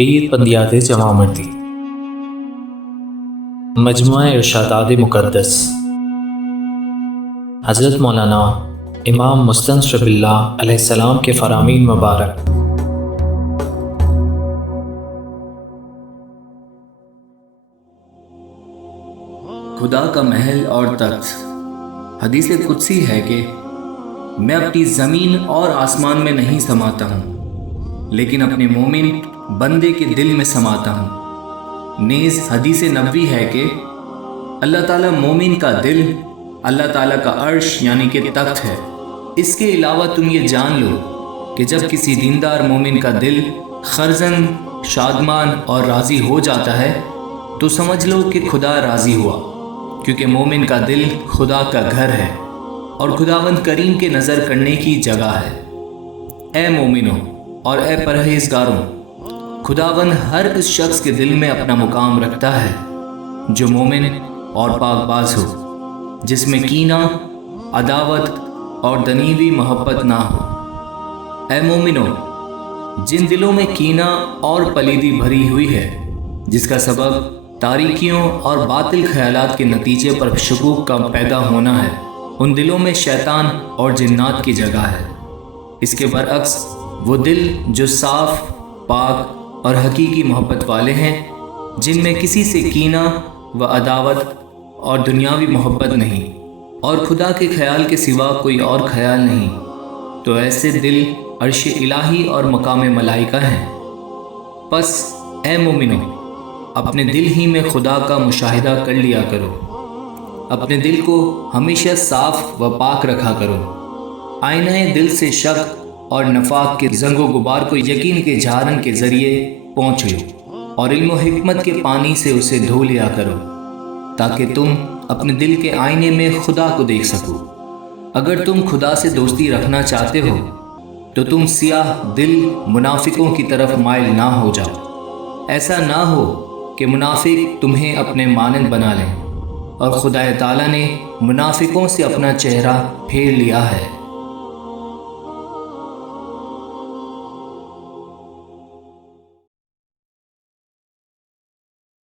پیر بندیات جمع مردی مجموعہ ارشادات مقدس حضرت مولانا امام مستنصر باللہ علیہ السلام کے فرامین مبارک۔ خدا کا محل اور تخت۔ حدیث قدسی ہے کہ میں اپنی زمین اور آسمان میں نہیں سماتا ہوں، لیکن اپنے مومن بندے کے دل میں سماتا ہوں۔ نیز حدیث نبوی ہے کہ اللہ تعالیٰ مومن کا دل اللہ تعالیٰ کا عرش یعنی کہ تخت ہے۔ اس کے علاوہ تم یہ جان لو کہ جب کسی دیندار مومن کا دل خرزن، شادمان اور راضی ہو جاتا ہے تو سمجھ لو کہ خدا راضی ہوا، کیونکہ مومن کا دل خدا کا گھر ہے اور خداوند کریم کے نظر کرنے کی جگہ ہے۔ اے مومنوں اور اے پرہیزگاروں، خداوند ہر اس شخص کے دل میں اپنا مقام رکھتا ہے جو مومن اور پاک باز ہو، جس میں کینہ، عداوت اور دنیوی محبت نہ ہو۔ اے مومنوں، جن دلوں میں کینہ اور پلیدی بھری ہوئی ہے، جس کا سبب تاریکیوں اور باطل خیالات کے نتیجے پر شکوک کا پیدا ہونا ہے، ان دلوں میں شیطان اور جنات کی جگہ ہے۔ اس کے برعکس وہ دل جو صاف، پاک اور حقیقی محبت والے ہیں، جن میں کسی سے کینہ و عداوت اور دنیاوی محبت نہیں اور خدا کے خیال کے سوا کوئی اور خیال نہیں، تو ایسے دل عرش الہی اور مقام ملائکہ ہیں۔ پس اے مومنوں، اپنے دل ہی میں خدا کا مشاہدہ کر لیا کرو، اپنے دل کو ہمیشہ صاف و پاک رکھا کرو۔ آئینہ دل سے شک اور نفاق کے زنگ و غبار کو یقین کے جھارن کے ذریعے پونچھ لو اور علم و حکمت کے پانی سے اسے دھو لیا کرو، تاکہ تم اپنے دل کے آئینے میں خدا کو دیکھ سکو۔ اگر تم خدا سے دوستی رکھنا چاہتے ہو تو تم سیاہ دل منافقوں کی طرف مائل نہ ہو جاؤ۔ ایسا نہ ہو کہ منافق تمہیں اپنے مانند بنا لیں، اور خدا تعالیٰ نے منافقوں سے اپنا چہرہ پھیر لیا ہے۔